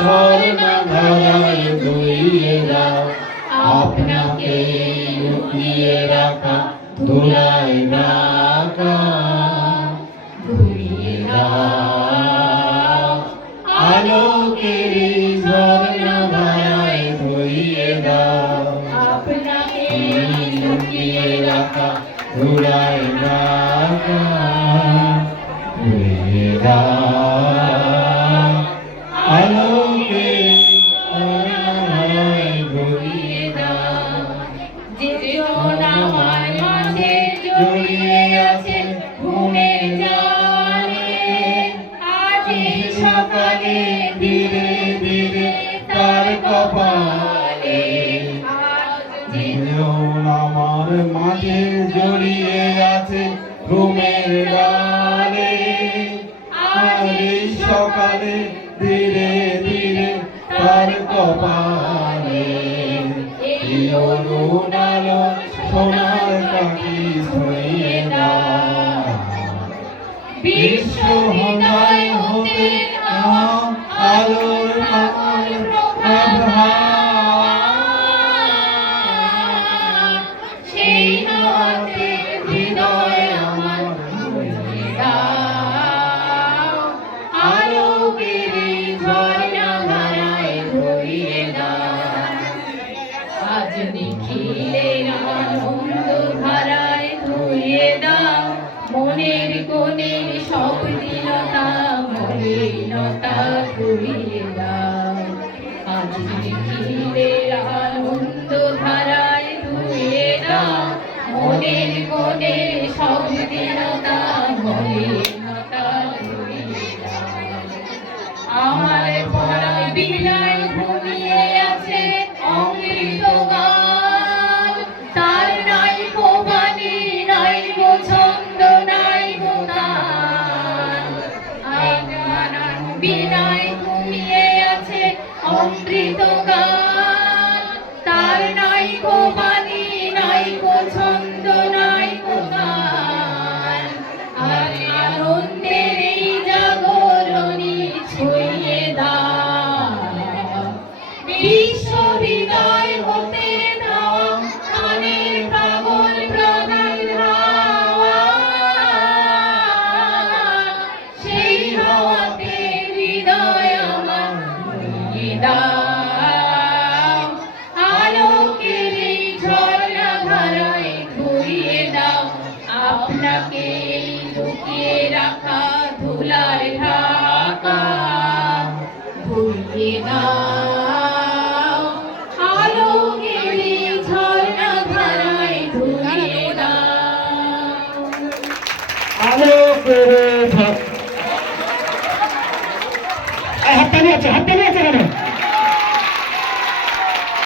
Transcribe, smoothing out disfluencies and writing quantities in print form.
ঝর্ণা ধারায় ধুইয়ে দাও আপনাকে লুকিয়ে রাখা ধুলায় ঢাকা ধুইয়ে দাও আলোকের ঝর্ণা ধারায় ধুইয়ে দাও আপনাকে লুকিয়ে রাখা ধুলায় ঢাকা ধুইয়ে দাও আলোকের ঝর্ণা ধারায় ধুইয়ে দাও যে আমার মাঝে জড়িয়ে আছে ঘুমের জালে আজ এই সকালে ধীরে ধীরে তার কপালে আমার মাঝে জড়িয়ে আছে ঘুমের ডালে আজ এই সকালে ধীরে ধীরে তার কপালে এই অরুণ আলো সোনার পাখি ছড়িয়ে দাও বিশ্ব হৃদয় হতে আলোর প্রভা সেই হাতে হৃদয় আমার ধুইয়ে দাও আলোকের ঝর্ণা ধারায় ধুইয়ে দাও আজ নিখিলের আনন্দ ধারায় ধুইয়ে দাও মনের কোণের সব দীনতা মলিনতা ধুইয়ে দাও আজ নিখিলের আনন্দ ধারায় ধুইয়ে দাও মনের কোণের সব দীনতা মলিনতা ধুইয়ে দাও আমার পরা বিনায় ঘুমিয়ে আছে অমৃত গান তার নাই গো বাণী নাই গো ছন্দ নাই গো গান আমার বিনায় ঘুমিয়ে আছে অমৃত গান তার নাই গো বাণী নাই গো ছন্দ নাই গো গান আর আনন্দের এই জাগরণী ছড়িয়ে দাও বিশ্ব হৃদয় হতে দাও কানের পাগল প্রাণের হাওয়া সেই হাওয়াতে হৃদয় আমার ধুইয়ে দাও আলোকের এই ঝর্ণা ধারায় ধুইয়ে দাও আপনাকে লুকিয়ে রাখা ধুলার ঢাকা ধুইয়ে দাও আলোকের এই ঝর্ণা ধারায় ধুইয়ে দাও আলোকের হাততালি আছে কেন